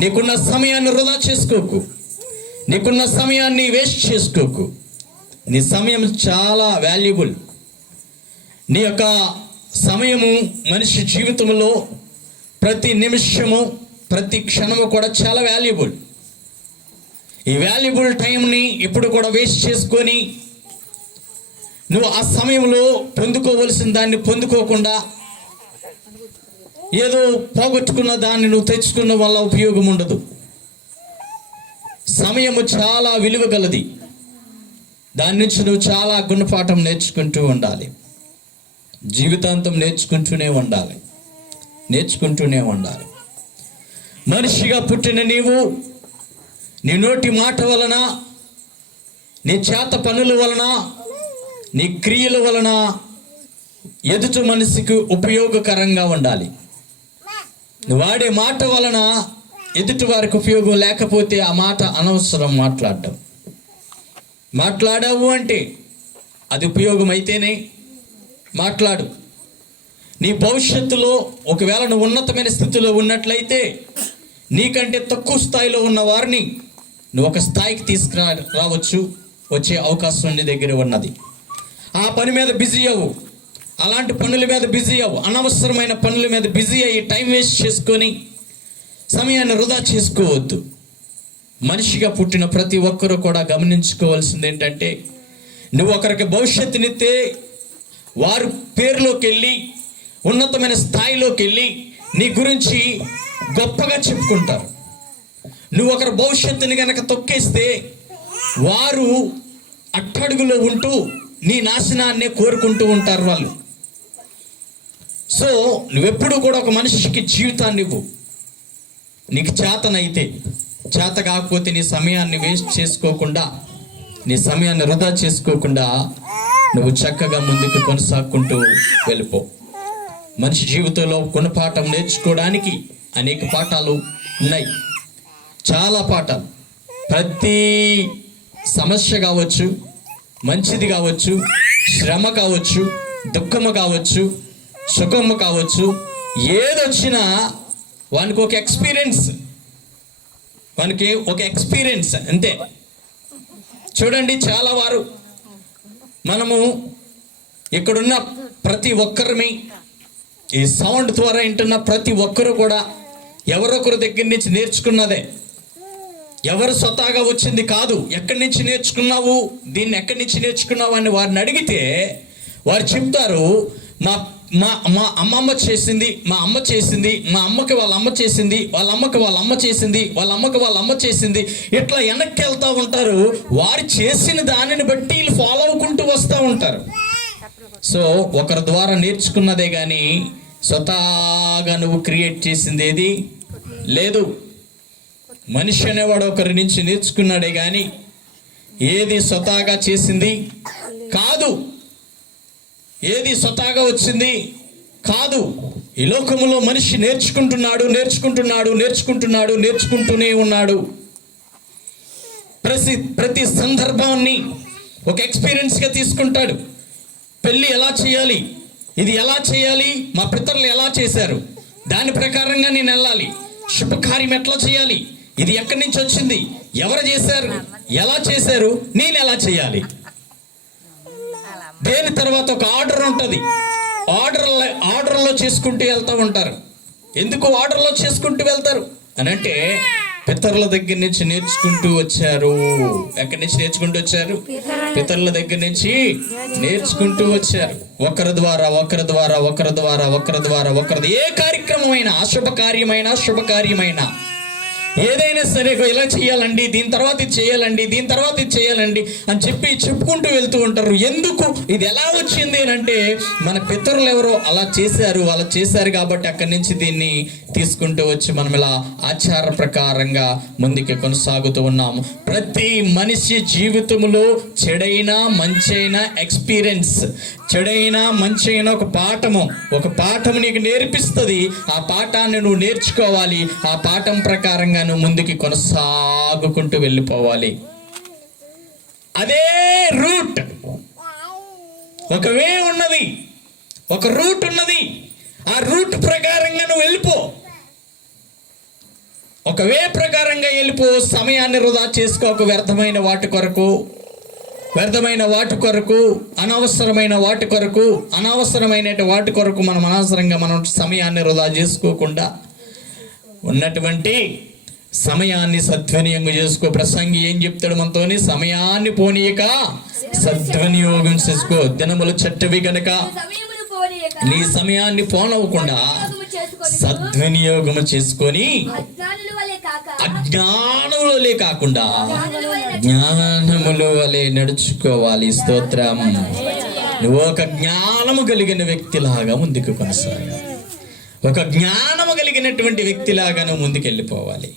నీకున్న సమయాన్ని వృధా చేసుకోకు. నీకున్న సమయాన్ని వేస్ట్ చేసుకోకు. నీ సమయం చాలా వాల్యుబుల్ నీ యొక్క సమయము మనిషి జీవితంలో ప్రతి నిమిషము ప్రతి క్షణము కూడా చాలా వాల్యుబుల్ ఈ వాల్యుబుల్ టైంని ఇప్పుడు కూడా వేస్ట్ చేసుకొని నువ్వు ఆ సమయంలో పొందుకోవలసిన దాన్ని పొందుకోకుండా ఏదో పోగొట్టుకున్న దాన్ని నువ్వు తెచ్చుకున్న వల్ల ఉపయోగం ఉండదు. సమయము చాలా విలువ గలది. దాని నుంచి నువ్వు చాలా గుణపాఠం నేర్చుకుంటూ ఉండాలి. జీవితాంతం నేర్చుకుంటూనే ఉండాలి. నేర్చుకుంటూనే ఉండాలి. మనిషిగా పుట్టిన నీవు నీ నోటి మాట వలన నీ చేత పనుల వలన నీ క్రియల వలన ఎదుటి మనిషికి ఉపయోగకరంగా ఉండాలి. వాడే మాట వలన ఎదుటి వారికి ఉపయోగం లేకపోతే ఆ మాట అనవసరం మాట్లాడడం. మాట్లాడావు అంటే అది ఉపయోగం అయితేనే మాట్లాడు. నీ భవిష్యత్తులో ఒకవేళ నువ్వు ఉన్నతమైన స్థితిలో ఉన్నట్లయితే నీకంటే తక్కువ స్థాయిలో ఉన్న వారిని నువ్వు ఒక స్థాయికి తీసుకురా రావచ్చు వచ్చే అవకాశం నీ దగ్గర ఉన్నది. ఆ పని మీద బిజీ అవ్వు. అలాంటి పనుల మీద బిజీ అవ్వు. అనవసరమైన పనుల మీద బిజీ అయ్యి టైం వేస్ట్ చేసుకొని సమయాన్ని వృధా చేసుకోవద్దు. మనిషిగా పుట్టిన ప్రతి ఒక్కరూ కూడా గమనించుకోవాల్సింది ఏంటంటే నువ్వు ఒకరికి భవిష్యత్తునిస్తే వారు పేరులోకి వెళ్ళి ఉన్నతమైన స్థాయిలోకి వెళ్ళి నీ గురించి గొప్పగా చెప్పుకుంటారు. నువ్వు ఒకరి భవిష్యత్తుని కనుక తొక్కేస్తే వారు అట్టడుగులో ఉంటూ నీ నాశనాన్నే కోరుకుంటూ ఉంటారు వాళ్ళు. సో నువ్వెప్పుడు కూడా ఒక మనిషికి జీవితాన్ని ఇవ్వు. నీకు చేతనైతే చేత కాకపోతే నీ సమయాన్ని వేస్ట్ చేసుకోకుండా నీ సమయాన్ని వృధా చేసుకోకుండా నువ్వు చక్కగా ముందుకు కొనసాగుకుంటూ వెళ్ళిపో. మనిషి జీవితంలో గుణపాఠం నేర్చుకోవడానికి అనేక పాఠాలు ఉన్నాయి. చాలా పాఠాలు. ప్రతి సమస్య కావచ్చు మంచిది కావచ్చు శ్రమ కావచ్చు దుఃఖము కావచ్చు సుఖము కావచ్చు. ఏదొచ్చినా వానికి ఒక ఎక్స్పీరియన్స్. వానికి ఒక ఎక్స్పీరియన్స్ అంతే. చూడండి చాలా వారు. మనము ఇక్కడున్న ప్రతి ఒక్కరిని ఈ సౌండ్ ద్వారా వింటున్న ప్రతి ఒక్కరు కూడా ఎవరొకరి దగ్గర నుంచి నేర్చుకున్నదే. ఎవరు స్వతహాగా వచ్చింది కాదు. ఎక్కడి నుంచి నేర్చుకున్నావు? దీన్ని ఎక్కడి నుంచి నేర్చుకున్నావు అని వారిని అడిగితే వారు చెప్తారు మా మా మా అమ్మమ్మ చేసింది మా అమ్మ చేసింది మా అమ్మకి వాళ్ళ అమ్మ చేసింది వాళ్ళ అమ్మకి వాళ్ళ అమ్మ చేసింది వాళ్ళ అమ్మకి వాళ్ళ అమ్మ చేసింది. ఇట్లా వెనక్కి వెళ్తూ ఉంటారు. వారు చేసిన దానిని బట్టి వీళ్ళు ఫాలో అవ్వుకుంటూ వస్తూ ఉంటారు. సో ఒకరి ద్వారా నేర్చుకున్నదే కానీ స్వతహాగా నువ్వు క్రియేట్ చేసింది ఏది? లేదు. మనిషి అనేవాడు ఒకరి నుంచి నేర్చుకున్నాడే కానీ ఏది స్వతహాగా చేసింది? కాదు. ఏది స్వతహాగా వచ్చింది? కాదు. ఈ లోకములో మనిషి నేర్చుకుంటున్నాడు నేర్చుకుంటున్నాడు నేర్చుకుంటున్నాడు నేర్చుకుంటూనే ఉన్నాడు. ప్రతి ప్రతి సందర్భాన్ని ఒక ఎక్స్పీరియన్స్గా తీసుకుంటాడు. పెళ్ళి ఎలా చేయాలి? ఇది ఎలా చేయాలి? మా పితరులు ఎలా చేశారు? దాని ప్రకారంగా నేను వెళ్ళాలి. శుభకార్యం ఎట్లా చేయాలి? ఇది ఎక్కడి నుంచి వచ్చింది? ఎవరు చేశారు? ఎలా చేశారు? నేను ఎలా చేయాలి? దేని తర్వాత ఒక ఆర్డర్ ఉంటుంది? ఆర్డర్ ఆర్డర్లో చేసుకుంటూ వెళ్తూ ఉంటారు. ఎందుకు ఆర్డర్లో చేసుకుంటూ వెళ్తారు? అని అంటే పితరుల దగ్గర నుంచి నేర్చుకుంటూ వచ్చారు. ఎక్కడి నుంచి నేర్చుకుంటూ వచ్చారు? పితరుల దగ్గర నుంచి నేర్చుకుంటూ వచ్చారు. ఒకరి ద్వారా ఒకరి ద్వారా ఒకరి ద్వారా ఒకరి ద్వారా ఒకరిది ఏ కార్యక్రమమైనా అశుభ కార్యమైనా శుభకార్యమైనా ఏదైనా సరే ఇలా చేయాలండి దీని తర్వాత ఇది చేయాలండి దీని తర్వాత ఇది చేయాలండి అని చెప్పి చెప్పుకుంటూ వెళ్తూ ఉంటారు. ఎందుకు? ఇది ఎలా వచ్చింది అని అంటే మన పితరులు ఎవరో అలా చేశారు అలా చేశారు కాబట్టి అక్కడి నుంచి దీన్ని తీసుకుంటూ వచ్చి మనం ఇలా ఆచార ప్రకారంగా ముందుకు కొనసాగుతూ ఉన్నాము ప్రతి మనిషి జీవితంలో చెడైనా మంచైనా ఎక్స్పీరియన్స్ చెడైనా మంచైనా ఒక పాఠము ఒక పాఠం నీకు నేర్పిస్తుంది. ఆ పాఠాన్ని నువ్వు నేర్చుకోవాలి. ఆ పాఠం ప్రకారంగా నువ్వు ముందుకి కొనసాగుకుంటూ వెళ్ళిపోవాలి. అదే రూట్. ఒక వే ఉన్నది. ఒక రూట్ ఉన్నది. ఆ రూట్ ప్రకారంగా నువ్వు వెళ్ళిపో. ఒక వే ప్రకారంగా వెళ్ళిపో. సమయాన్ని వృధా చేసుకోక వ్యర్థమైన వాటి కొరకు వ్యర్థమైన వాటి కొరకు అనవసరమైన వాటి కొరకు అనవసరమైన వాటి కొరకు మనం అనవసరంగా మనం సమయాన్ని వృధా చేసుకోకుండా ఉన్నటువంటి సమయాన్ని సద్వినియోగం చేసుకో. ప్రసంగి ఏం చెప్తాడు మనతో సమయాన్ని పోనీయక సద్వినియోగం చేసుకో. దినములు చెట్టవి గనక. నీ సమయాన్ని పోనవ్వకుండా చేసుకొని సద్వినియోగం చేసుకొని అజ్ఞానములే కాకుండా జ్ఞానముల వలె నడుచుకోవాలి స్తోత్రం. నువ్వు ఒక జ్ఞానము కలిగిన వ్యక్తిలాగా ముందుకు కొనసాగాలి ఒక జ్ఞానము కలిగినటువంటి వ్యక్తిలాగా నువ్వు ముందుకు వెళ్ళిపోవాలి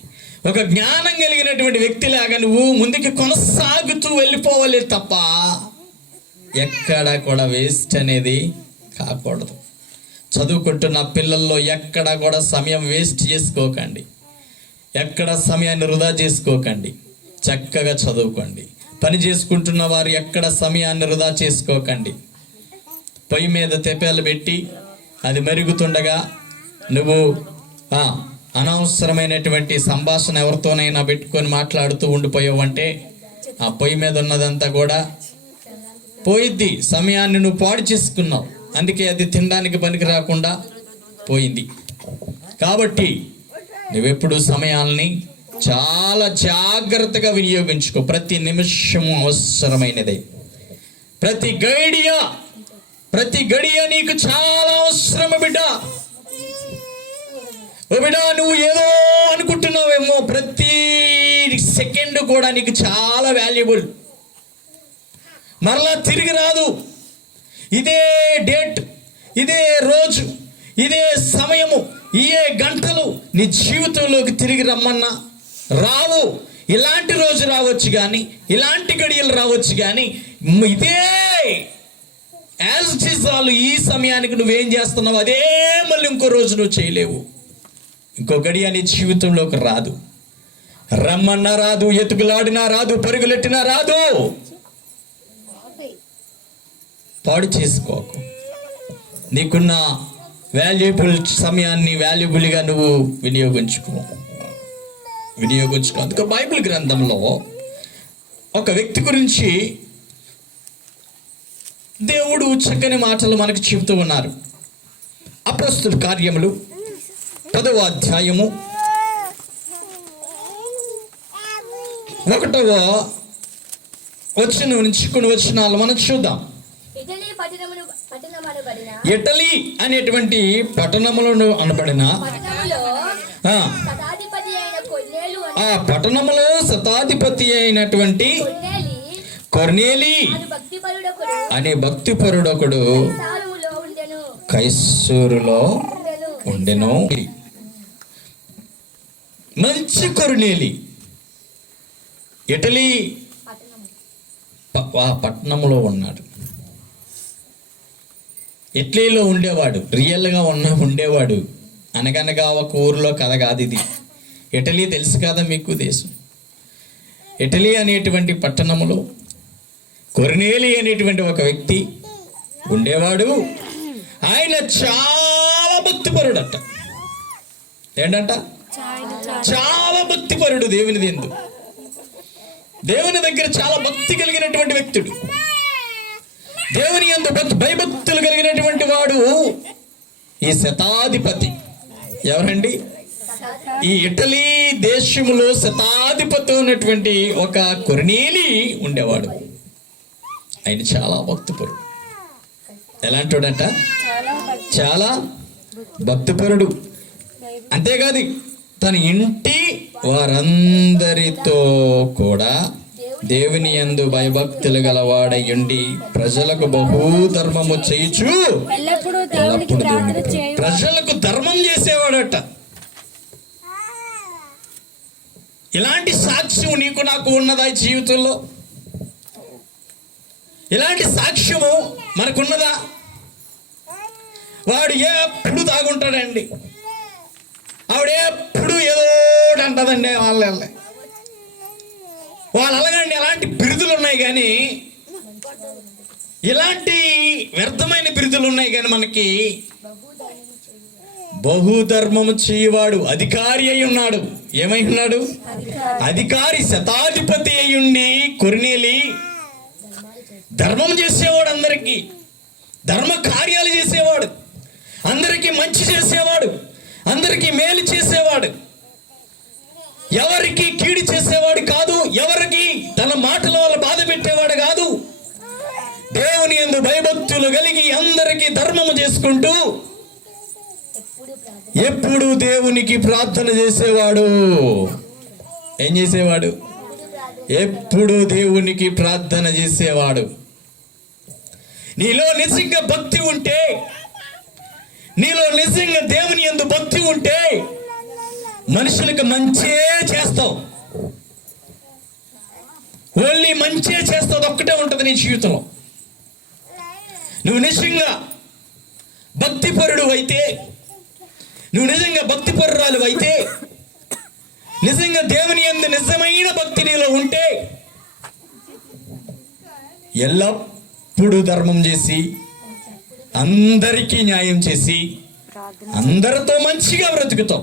ఒక జ్ఞానం కలిగినటువంటి వ్యక్తిలాగా నువ్వు ముందుకు కొనసాగుతూ వెళ్ళిపోవాలి తప్ప ఎక్కడ కూడా వేస్ట్ అనేది కాకూడదు. చదువుకుంటున్న పిల్లల్లో ఎక్కడ కూడా సమయం వేస్ట్ చేసుకోకండి. ఎక్కడ సమయాన్ని వృధా చేసుకోకండి. చక్కగా చదువుకోండి. పని చేసుకుంటున్న వారు ఎక్కడ సమయాన్ని వృధా చేసుకోకండి. పొయ్యి మీద తెప్పలు పెట్టి అది మరుగుతుండగా నువ్వు అనవసరమైనటువంటి సంభాషణ ఎవరితోనైనా పెట్టుకొని మాట్లాడుతూ ఉండిపోయావంటే ఆ పొయ్యి మీద ఉన్నదంతా కూడా పోయిద్ది. సమయాన్ని నువ్వు పాడు చేసుకున్నావు. అందుకే అది తినడానికి పనికి రాకుండా పోయింది. కాబట్టి నువ్వెప్పుడు సమయాల్ని చాలా జాగ్రత్తగా వినియోగించుకో. ప్రతి నిమిషము అవసరమైనదే. ప్రతి గడియ ప్రతి గడియ నీకు చాలా అవసరము బిడ్డ. బిడ్డ నువ్వు ఏదో అనుకుంటున్నావేమో ప్రతి సెకండ్ కూడా నీకు చాలా వాల్యుబుల్ మరలా తిరిగి రాదు. ఇదే డేట్ ఇదే రోజు ఇదే సమయము ఇయే గంటలు నీ జీవితంలోకి తిరిగి రమ్మన్నా. రావు ఇలాంటి రోజు రావచ్చు కానీ ఇలాంటి గడియలు రావచ్చు కానీ ఇదే. యాజ్ ఇట్ ఈస్ వాళ్ళు ఈ సమయానికి నువ్వేం చేస్తున్నావు? అదే మళ్ళీ ఇంకో రోజు నువ్వు చేయలేవు. ఇంకో గడియ నీ జీవితంలోకి రాదు. రమ్మన్నా రాదు ఎతుకులాడినా రాదు పరుగులెట్టినా రాదు. పాడు చేసుకోకు. నీకున్న వాల్యుబుల్ సమయాన్ని వాల్యుబుల్గా నువ్వు వినియోగించుకో. వినియోగించుకో. అందుకే బైబిల్ గ్రంథంలో ఒక వ్యక్తి గురించి దేవుడు చక్కని మాటలు మనకు చెబుతూ ఉన్నారు. అప్రస్తుల కార్యములు పదవ అధ్యాయము ఒకటవ వచ్చిన నుంచి కొన్ని వచ్చినాలు మనం చూద్దాం. ఇటలీ అనేటువంటి పట్టణములను అనబడిన? ఆ, పట్టణములో శతాధిపతి అయినటువంటి కొర్నేలి అను సారుములో ఉండెను. కైసూరులో ఉండెను. మంచి కొర్నేలి. ఇటలీ పట్టణంలో ఉన్నాడు. ఇటలీలో ఉండేవాడు రియల్గా ఉన్న ఉండేవాడు. అనగనగా ఒక ఊరిలో కథ కాదు ఇది. ఇటలీ తెలుసు కదా మీకు దేశం. ఇటలీ అనేటువంటి పట్టణములో కొరినేలి అనేటువంటి ఒక వ్యక్తి ఉండేవాడు. ఆయన చాలా భక్తిపరుడట. ఏంటంట? చాలా భక్తిపరుడు దేవుని ఎందు. దేవుని దగ్గర చాలా భక్తి కలిగినటువంటి వ్యక్తుడు. దేవుని ఎందు భయభక్తులు కలిగినటువంటి వాడు ఈ శతాధిపతి. ఎవరండి? ఈ ఇటలీ దేశంలో శతాధిపతి ఉన్నటువంటి ఒక కొరనీలి ఉండేవాడు. ఆయన చాలా భక్తిపరుడు. ఎలాంటివాడంట చాలా భక్తిపరుడు. అంతేకాదు తన ఇంటి వారందరితో కూడా దేవుని యందు భయభక్తులు గలవాడయుండి ప్రజలకు బహుధర్మము చేయుచు ఎల్లప్పుడూ ప్రజలకు ధర్మం చేసేవాడట. ఇలాంటి సాక్ష్యం నీకు నాకు ఉన్నదా జీవితంలో? ఇలాంటి సాక్ష్యము మనకున్నదా? వాడు ఎప్పుడు తాగుంటాడండి? ఆవిడ ఎప్పుడు ఏదో అంటదండి వాళ్ళ వాళ్ళు అలాగండి ఎలాంటి బిరుదులు ఉన్నాయి కానీ? ఇలాంటి వ్యర్థమైన బిరుదులు ఉన్నాయి కానీ మనకి బహుధర్మము చేయవాడు అధికారి అయి ఉన్నాడు. ఏమై ఉన్నాడు? అధికారి శతాధిపతి అయి ఉండి కొరినేలి ధర్మం చేసేవాడు అందరికీ ధర్మ కార్యాలు చేసేవాడు అందరికీ మంచి చేసేవాడు అందరికీ మేలు చేసేవాడు. ఎవరికి కీడి చేసేవాడు కాదు ఎవరికి తన మాటల వల్ల బాధ పెట్టేవాడు కాదు. దేవుని ఎందు భయభక్తులు కలిగి అందరికీ ధర్మము చేసుకుంటూ ఎప్పుడు దేవునికి ప్రార్థన చేసేవాడు. ఏం చేసేవాడు? ఎప్పుడు ఎప్పుడు దేవునికి ప్రార్థన చేసేవాడు. నీలో నిజంగా భక్తి ఉంటే నీలో నిజంగా దేవుని ఎందు భక్తి ఉంటే మనుషులకు మంచే చేస్తావు. ఓన్లీ మంచే చేస్తావు. అది ఒక్కటే ఉంటుంది నీ జీవితంలో. నువ్వు నిజంగా భక్తిపరుడు అయితే నువ్వు నిజంగా భక్తిపరురాలు అయితే నిజంగా దేవుని ఎందు నిజమైన భక్తి నీలో ఉంటే ఎల్లప్పుడూ ధర్మం చేసి అందరికీ న్యాయం చేసి అందరితో మంచిగా బ్రతుకుతాం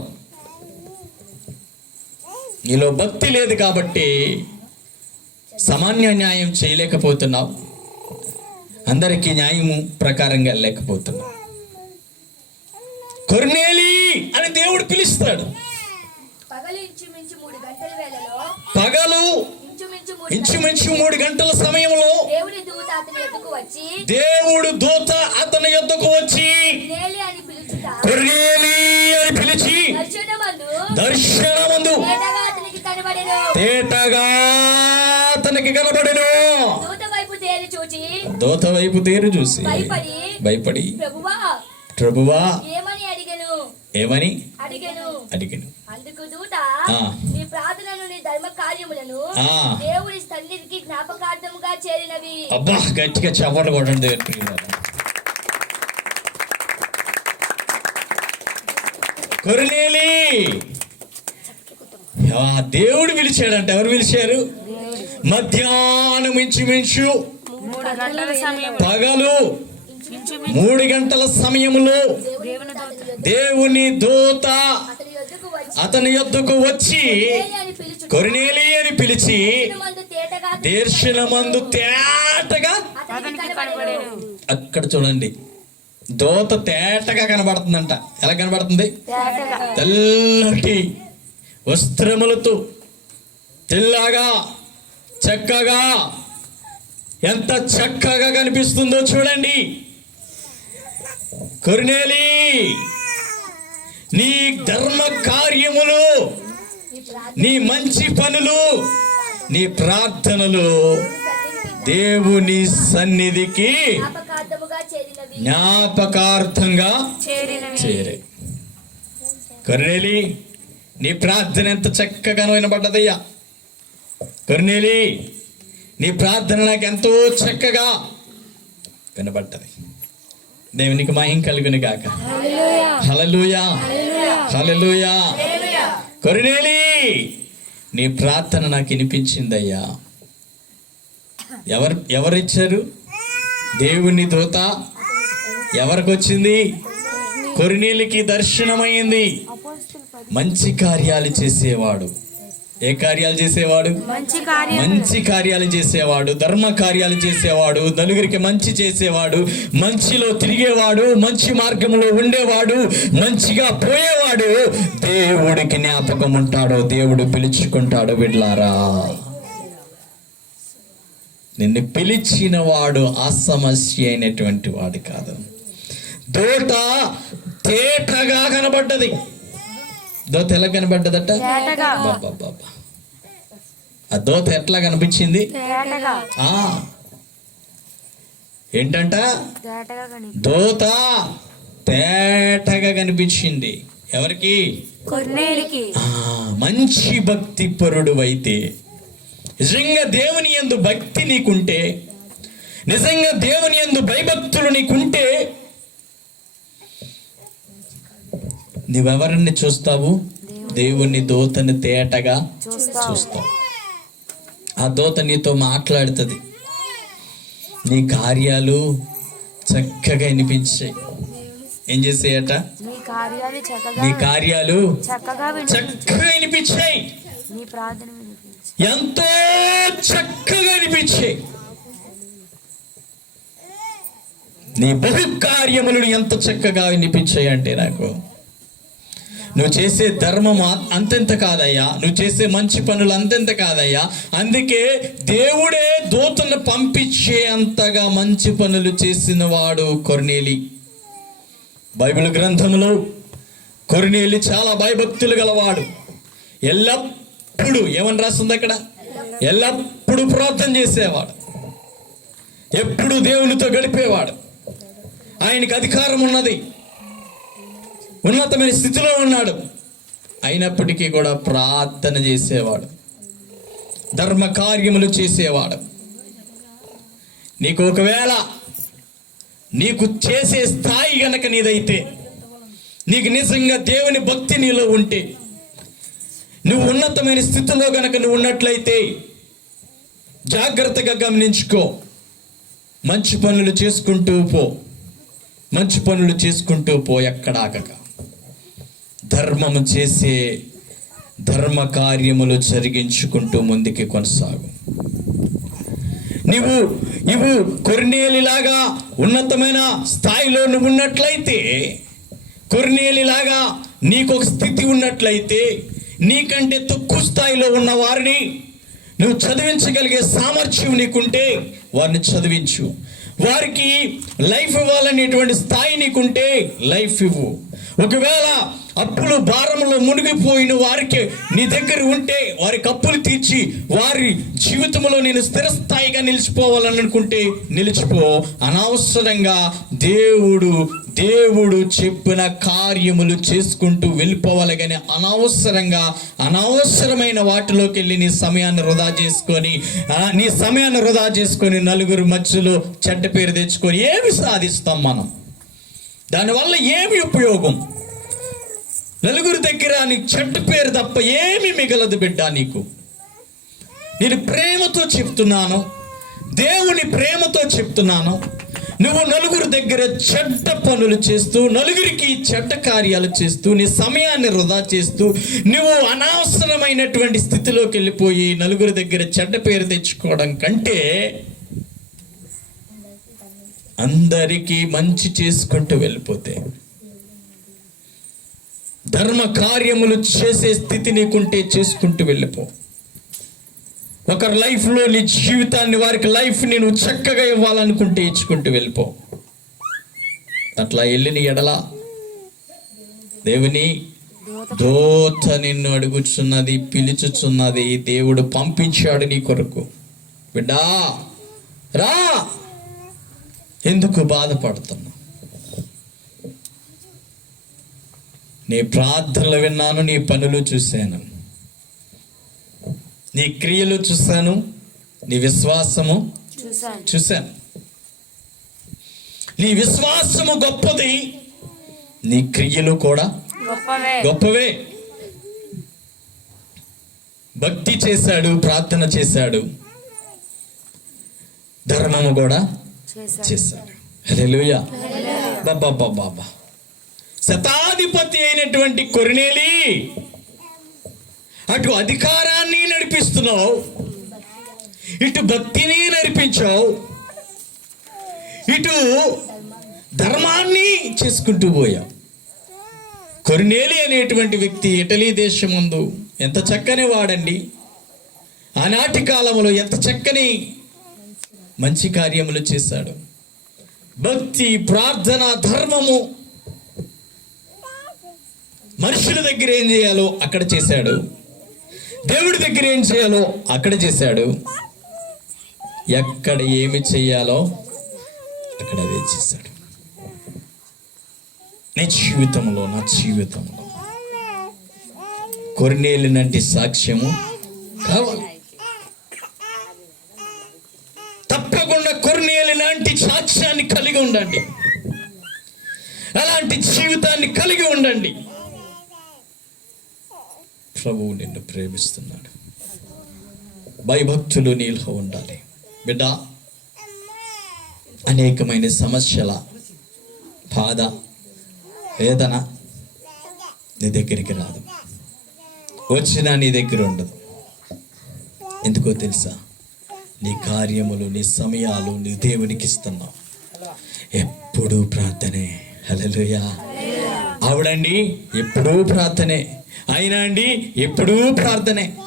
నీలో భక్తి లేదు కాబట్టి సామాన్య న్యాయం చేయలేకపోతున్నావు. అందరికీ న్యాయము ప్రకారంగా లేకపోతున్నావు. కొర్నేలి అని దేవుడు పిలుస్తాడు. పగలు ఇంచుమించు మూడు గంటల సమయంలో దేవుని దూత అతని ఎద్దుకు వచ్చి దేవుడు దూత అతని యొద్దకు వచ్చి అని పిలుచుట. కొర్నేలి అని పిలిచి దర్శనమందు తేటగా అతనికి కనబడెను. దూత వైపు తేరి చూసి భయపడి భయపడి ప్రభువా ప్రభువా ఏమని అడిగెను? ఏమని? అడిగెను. అడిగాను. అందుకు దూత ఆ. నీ ప్రార్థనను నీ ధర్మ దేవుని సన్నిధికి జ్ఞాపకార్థముగా చేరినవి. అబ్బా గట్టిగా చప్పట్లు కొట్టండి ఆ దేవుడు పిలిచాడంట. ఎవరు పిలిచారు? మధ్యాహ్నం ఇంచుమించు మూడు గంటల సమయం పగలు మూడు గంటల సమయంలో దేవుని దూత అతని యొద్దకు- వచ్చి కొరినేలి అని పిలిచి మందు తేటగా దర్శనమందు తేటగా అక్కడ చూడండి. దూత తేటగా కనబడుతుందంట. ఎలా కనబడుతుంది? తెల్లటి వస్త్రములతో తెల్లగా చక్కగా ఎంత చక్కగా కనిపిస్తుందో చూడండి. కొరినేలి! నీ ధర్మ కార్యములు నీ మంచి పనులు నీ ప్రార్థనలు దేవుని సన్నిధికి జ్ఞాపకార్థంగా చేరే. కర్నేలి నీ ప్రార్థన ఎంత చక్కగా వినబడ్డదయ్యా. కర్నేలి నీ ప్రార్థన నాకు ఎంతో చక్కగా వినబడ్డది. దేవునికి మహిం కలుగును గాక. హలలుయా హలలుయా కొరినేలి నీ ప్రార్థన నాకు వినిపించిందయ్యా. ఎవరు ఎవరిచ్చారు? దేవుని దూత. ఎవరికి వచ్చింది కొరినీలికి దర్శనమైంది. మంచి కార్యాలు చేసేవాడు. ఏ కార్యాలు చేసేవాడు? మంచి కార్యం మంచి కార్యాలు చేసేవాడు ధర్మ కార్యాలు చేసేవాడు నలుగురికి మంచి చేసేవాడు మంచిలో తిరిగేవాడు మంచి మార్గంలో ఉండేవాడు మంచిగా పోయేవాడు. దేవుడికి జ్ఞాపకం ఉంటాడు దేవుడు పిలుచుకుంటాడు బిడ్లారా? నిన్ను పిలిచిన వాడు అసమస్య అయినటువంటి వాడు కాదు. దోట తేటగా కనబడ్డది. దోత ఎలా కనబడ్డదట. ఆ దోత ఎట్లా కనిపించింది? ఏంటంట? దోత తేటగా కనిపించింది. ఎవరికి? మంచి భక్తి పరుడు అయితే నిజంగా దేవుని యందు భక్తి నీకుంటే నిజంగా దేవుని యందు భయభక్తులు నీకుంటే నువ్వెవరిని చూస్తావు? దేవుని దూతని తేటగా చూస్తావు. ఆ దూత నీతో మాట్లాడుతుంది. నీ కార్యాలు చక్కగా వినిపించాయి. ఏం చేసేయట నీ కార్యాలు చక్కగా వినిపించాయి. ఎంతో చక్కగా అనిపించాయి నీ బహు కార్యములను ఎంత చక్కగా వినిపించాయి అంటే నాకు నువ్వు చేసే ధర్మం అంతెంత కాదయ్యా. నువ్వు చేసే మంచి పనులు అంతెంత కాదయ్యా. అందుకే దేవుడే దూతను పంపించే అంతగా మంచి పనులు చేసిన వాడు కొర్నేలి. బైబిల్ గ్రంథంలో కొర్నేలి చాలా భయభక్తులు గలవాడు. ఎల్లప్పుడు ఏమని రాస్తుంది అక్కడ? ఎల్లప్పుడూ ప్రార్థన చేసేవాడు. ఎప్పుడు దేవునితో గడిపేవాడు. ఆయనకి అధికారం ఉన్నది. ఉన్నతమైన స్థితిలో ఉన్నాడు. అయినప్పటికీ కూడా ప్రార్థన చేసేవాడు. ధర్మ కార్యములు చేసేవాడు. నీకు ఒకవేళ నీకు చేసే స్థాయి గనక నీదైతే నీకు నిజంగా దేవుని భక్తి నీలో ఉంటే నువ్వు ఉన్నతమైన స్థితిలో గనక నువ్వు ఉన్నట్లయితే జాగ్రత్తగా గమనించుకో. మంచి పనులు చేసుకుంటూ పో. మంచి పనులు చేసుకుంటూ పో ఎక్కడాగక ధర్మము చేసే ధర్మ కార్యములు జరిగించుకుంటూ ముందుకి కొనసాగు. నీవు ఇవు కొర్నేలిలాగా ఉన్నతమైన స్థాయిలో నువ్వు ఉన్నట్లయితే కొర్నేలిలాగా నీకు ఒక స్థితి ఉన్నట్లయితే నీకంటే తక్కువ స్థాయిలో ఉన్న వారిని నువ్వు చదివించగలిగే సామర్థ్యం నీకుంటే వారిని చదివించు. వారికి లైఫ్ ఇవ్వాలనేటువంటి స్థాయి నీకుంటే లైఫ్ ఇవ్వు. ఒకవేళ అప్పులు భారంలో మునిగిపోయిన వారికి నీ దగ్గర ఉంటే వారి అప్పులు తీర్చి వారి జీవితంలో నేను స్థిరస్థాయిగా నిలిచిపోవాలని అనుకుంటే నిలిచిపో. అనవసరంగా దేవుడు దేవుడు చెప్పిన కార్యములు చేసుకుంటూ వెళ్ళిపోవాలి కానీ అనవసరంగా అనవసరమైన వాటిలోకి వెళ్ళి నీ సమయాన్ని వృధా చేసుకొని నీ సమయాన్ని వృధా చేసుకొని నలుగురు మధ్యలో చెడ్డ పేరు తెచ్చుకొని ఏమి సాధిస్తాం మనం? దానివల్ల ఏమి ఉపయోగం? నలుగురి దగ్గర నీ చెడ్డ పేరు తప్ప ఏమి మిగలదు బిడ్డ నీకు. నేను ప్రేమతో చెప్తున్నాను దేవుని ప్రేమతో చెప్తున్నాను. నువ్వు నలుగురు దగ్గర చెడ్డ పనులు చేస్తూ నలుగురికి చెడ్డ కార్యాలు చేస్తూ నీ సమయాన్ని వృధా చేస్తూ నువ్వు అనవసరమైనటువంటి స్థితిలోకి వెళ్ళిపోయి నలుగురి దగ్గర చెడ్డ పేరు తెచ్చుకోవడం కంటే అందరికీ మంచి చేసుకుంటూ వెళ్ళిపోతే ధర్మ కార్యములు చేసే స్థితి నీకుంటే చేసుకుంటూ వెళ్ళిపో. ఒకరి లైఫ్లో నీ జీవితాన్ని వారికి లైఫ్ నేను చక్కగా ఇవ్వాలనుకుంటే ఇచ్చుకుంటూ వెళ్ళిపో. అట్లా వెళ్ళిన ఎడల దేవుని దోత నిన్ను అడుగుచున్నది పిలుచుచున్నది దేవుడు పంపించాడు నీ కొరకు. బిడ్డా రా! ఎందుకు బాధపడుతున్నా? నీ ప్రార్థనలు విన్నాను నీ పనులు చూశాను. నీ క్రియలు చూశాను నీ విశ్వాసము చూశాను. నీ విశ్వాసము గొప్పది నీ క్రియలు కూడా గొప్పవే. భక్తి చేశాడు ప్రార్థన చేశాడు. ధర్మము కూడా చేశాడు. హల్లెలూయా. బాబా శతాధిపతి అయినటువంటి కొరినేలి అటు అధికారాన్ని నడిపిస్తున్నావు ఇటు భక్తిని నడిపించావు ఇటు ధర్మాన్ని చేసుకుంటూ పోయాం కొరినేలి అనేటువంటి వ్యక్తి ఇటలీ దేశం ముందు ఎంత చక్కని వాడండి. ఆనాటి కాలంలో ఎంత చక్కని మంచి కార్యములు చేశాడు. భక్తి ప్రార్థన ధర్మము మనుషుల దగ్గర ఏం చేయాలో అక్కడ చేశాడు. దేవుడి దగ్గర ఏం చేయాలో అక్కడ చేశాడు. ఎక్కడ ఏమి చేయాలో అక్కడ అదే చేశాడు. నీ జీవితంలో నా జీవితంలో కొరినేలినంటి సాక్ష్యము కావాలి. తప్పకుండా కొర్నేలు లాంటి సాక్ష్యాన్ని కలిగి ఉండండి. అలాంటి జీవితాన్ని కలిగి ఉండండి. ప్రభువు నిన్ను ప్రేమిస్తున్నాడు. భయభక్తులు నీలో ఉండాలి. బిడ్డ అనేకమైన సమస్యల బాధ వేదన నీ దగ్గరికి రాదు. వచ్చినా నీ దగ్గర ఉండదు. ఎందుకో తెలుసా? నీ కార్యములు నీ సమయాలు నీ దేవునికి ఇస్తున్నావు ఎప్పుడూ ప్రార్థనే. హలలుయా ఆవిడండి ఎప్పుడూ ప్రార్థనే. అయినా అండి ఎప్పుడూ ప్రార్థనే.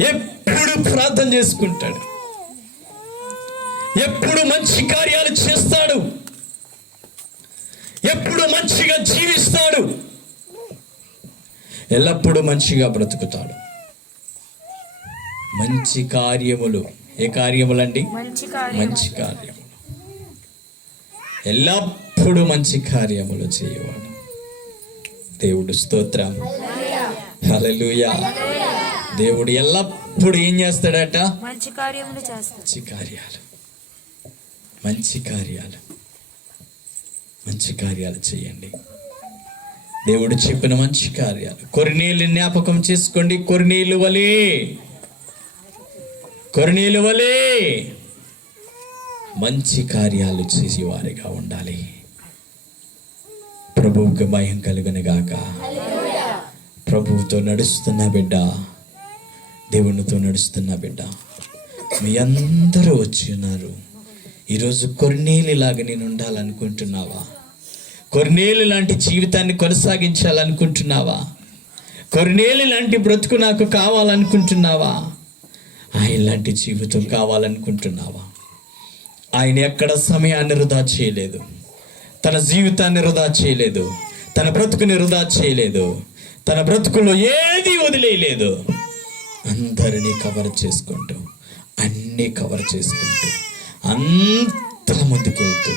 ఎప్పుడు ప్రార్థన చేసుకుంటాడు. ఎప్పుడు మంచి కార్యాలు చేస్తాడు. ఎప్పుడు మంచిగా జీవిస్తాడు. ఎల్లప్పుడూ మంచిగా బ్రతుకుతాడు. మంచి కార్యములు. ఏ కార్యములండి? మంచి కార్యం మంచి కార్యములు. ఎల్లప్పుడూ మంచి కార్యములు చేయవాడు. దేవుడు స్తోత్రం. హల్లెలూయా. దేవుడు ఎల్లప్పుడూ ఏం చేస్తాడట? మంచి కార్యములు చేస్తాడు. మంచి కార్యాలు. మంచి కార్యాలు. మంచి కార్యాలు చేయండి. దేవుడు చెప్పిన మంచి కార్యాలు. కొరినీళ్ళు జ్ఞాపకం చేసుకోండి. కొరినీళ్ళు వలే. కొరినీళ్ళు వలే మంచి కార్యాలు చేసేవారిగా ఉండాలి. ప్రభువుకి భయం కలుగును గాక. ప్రభువుతో నడుస్తున్న బిడ్డ దేవునితో నడుస్తున్న బిడ్డ మీ అందరూ వచ్చి ఉన్నారు. ఈరోజు కొన్నేళ్ళలాగా నేను ఉండాలనుకుంటున్నావా? కొన్నేళ్ళు లాంటి జీవితాన్ని కొనసాగించాలనుకుంటున్నావా? కొన్నేళ్ళు లాంటి బ్రతుకు నాకు కావాలనుకుంటున్నావా? ఆయన లాంటి జీవితం కావాలనుకుంటున్నావా? ఆయన ఎక్కడ సమయాన్ని వృధా చేయలేదు. తన జీవితాన్ని వృధా చేయలేదు. తన బ్రతుకుని వృధా చేయలేదు. తన బ్రతుకులో ఏది వదిలేయలేదు. అందరినీ కవర్ చేసుకుంటూ అన్నీ కవర్ చేసుకుంటూ అంతా ముందుకెళ్తూ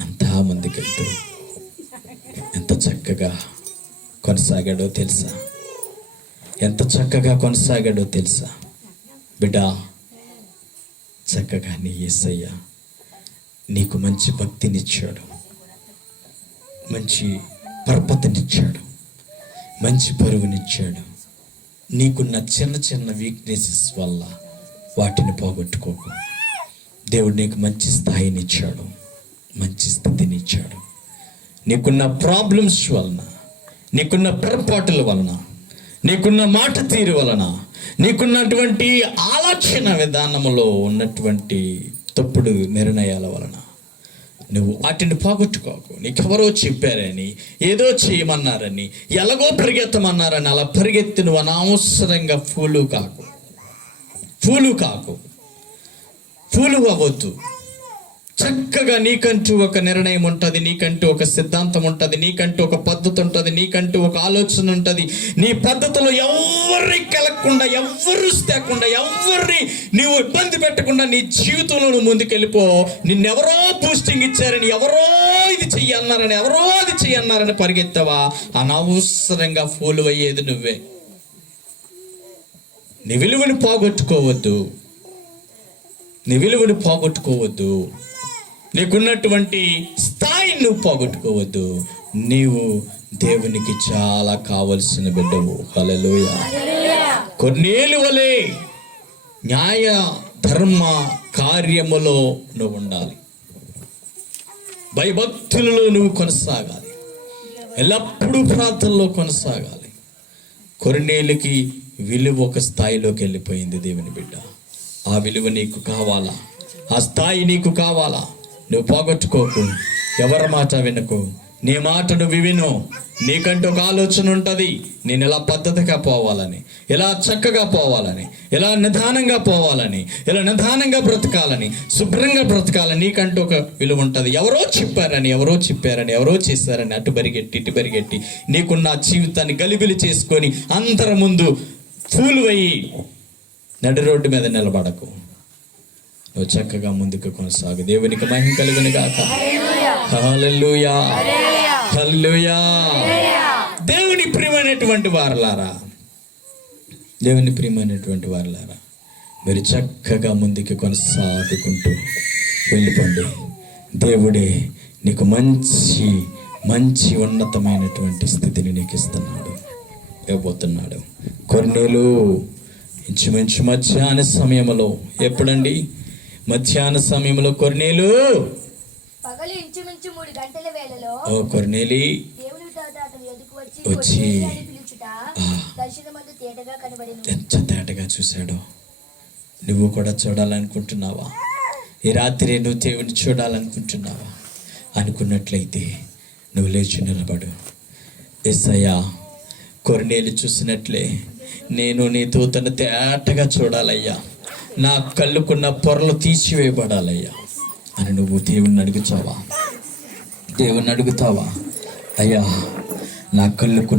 అంతా ముందుకెళ్తూ ఎంత చక్కగా కొనసాగాడో తెలుసా? ఎంత చక్కగా కొనసాగాడో తెలుసా? బిడ్డ చక్కగా నీ యేసయ్య నీకు మంచి భక్తినిచ్చాడు. మంచి పరపతినిచ్చాడు. మంచి పరుగునిచ్చాడు నీకున్న చిన్న చిన్న వీక్నెసెస్ వల్ల వాటిని పోగొట్టుకోకు. దేవుడు నీకు మంచి స్థాయినిచ్చాడు. మంచి స్థితినిచ్చాడు. నీకున్న ప్రాబ్లమ్స్ వలన నీకున్న పొరపాటుల వలన నీకున్న మాట తీరు వలన నీకున్నటువంటి ఆలోచన విధానములో ఉన్నటువంటి తప్పుడు నిర్ణయాల వలన నువ్వు వాటిని పోగొట్టుకోకు. నీకెవరో చెప్పారని ఏదో చేయమన్నారని ఎలాగో పరిగెత్తమన్నారని అలా పరిగెత్తి నువ్వు అనవసరంగా ఫూలు కాకు. ఫూలు కాకు. ఫూలు అవ్వద్దు. చక్కగా నీకంటూ ఒక నిర్ణయం ఉంటుంది నీకంటూ ఒక సిద్ధాంతం ఉంటుంది నీకంటూ ఒక పద్ధతి ఉంటుంది నీకంటూ ఒక ఆలోచన ఉంటుంది. నీ పద్ధతిలో ఎవరి కలగకుండా ఎవరు తేకుండా ఎవరిని నీవు ఇబ్బంది పెట్టకుండా నీ జీవితంలో నువ్వు ముందుకెళ్ళిపో. నిన్నెవరో బూస్టింగ్ ఇచ్చారని ఎవరో ఇది చెయ్యన్నారని ఎవరో అది చెయ్యన్నారని పరిగెత్తావా? అనవసరంగా ఫూలు అయ్యేది నువ్వే. నీ విలువని పోగొట్టుకోవద్దు. నీ విలువని పోగొట్టుకోవద్దు. నీకున్నటువంటి స్థాయిని నువ్వు పోగొట్టుకోవద్దు. నీవు దేవునికి చాలా కావలసిన బిడ్డవు. హలలోయ కొన్నేళ్ళు వలె న్యాయ ధర్మ కార్యములో నువ్వు ఉండాలి. భయభక్తులలో నువ్వు కొనసాగాలి. ఎల్లప్పుడూ ప్రార్థనలో కొనసాగాలి. కొన్నేళ్ళకి విలువ ఒక స్థాయిలోకి వెళ్ళిపోయింది దేవుని బిడ్డ. ఆ విలువ నీకు కావాలా? ఆ స్థాయి నీకు కావాలా? నువ్వు పోగొట్టుకోకు. ఎవరి మాట వినకు. నీ మాట నువ్వు విను నీకంటూ ఒక ఆలోచన ఉంటుంది. నేను ఇలా పద్ధతిగా పోవాలని ఎలా చక్కగా పోవాలని ఇలా నిదానంగా పోవాలని ఇలా నిదానంగా బ్రతకాలని శుభ్రంగా బ్రతకాలని నీకంటూ ఒక విలువ ఉంటుంది. ఎవరో చెప్పారని ఎవరో చెప్పారని ఎవరో చేశారని అటు పరిగెట్టి ఇటు పరిగెట్టి నీకున్న జీవితాన్ని గలిబిలి చేసుకొని అందరి ముందు ఫూలు అయ్యి నడి రోడ్డు మీద నిలబడకు. నువ్వు చక్కగా ముందుకు కొనసాగు. దేవునికి మహిమ కలుగును గాక. హల్లెలూయా. హల్లెలూయా. దేవుని ప్రియమైనటువంటి వారలారా. దేవుని ప్రియమైనటువంటి వారలారా. మీరు చక్కగా ముందుకు కొనసాగుకుంటూ వెళ్ళిపోండి. దేవుడే నీకు మంచి మంచి ఉన్నతమైనటువంటి స్థితిని నీకు ఇస్తున్నాడు. ఇవ్వబోతున్నాడు. కొన్నేళ్ళు ఇంచుమించు మధ్యాహ్న సమయంలో ఎప్పుడండి? మధ్యాహ్న సమయంలో కొన్నేళ్ళు పగలు ఇంచుమించు మూడు గంటల వేళలో ఓ కొర్నేలి. దేవుని దూత అతని ఎదుకు వచ్చి పిలుచుట. దర్శనమందు తేటగా ఎంత తేటగా చూశాడో. నువ్వు కూడా చూడాలనుకుంటున్నావా? ఈ రాత్రి నువ్వు దేవుని చూడాలనుకుంటున్నావా? అనుకున్నట్లయితే నువ్వు లేచి నిలబడు. ఎస్సయ్యా కొరనేలు చూసినట్లే నేను నీ దూతను తేటగా చూడాలయ్యా. నా కళ్ళుకున్న పొరలు తీసివేయబడాలయ్యా అని నువ్వు దేవుణ్ణి అడుగుతావా? దేవుణ్ణి అడుగుతావా? అయ్యా నా కళ్ళుకున్న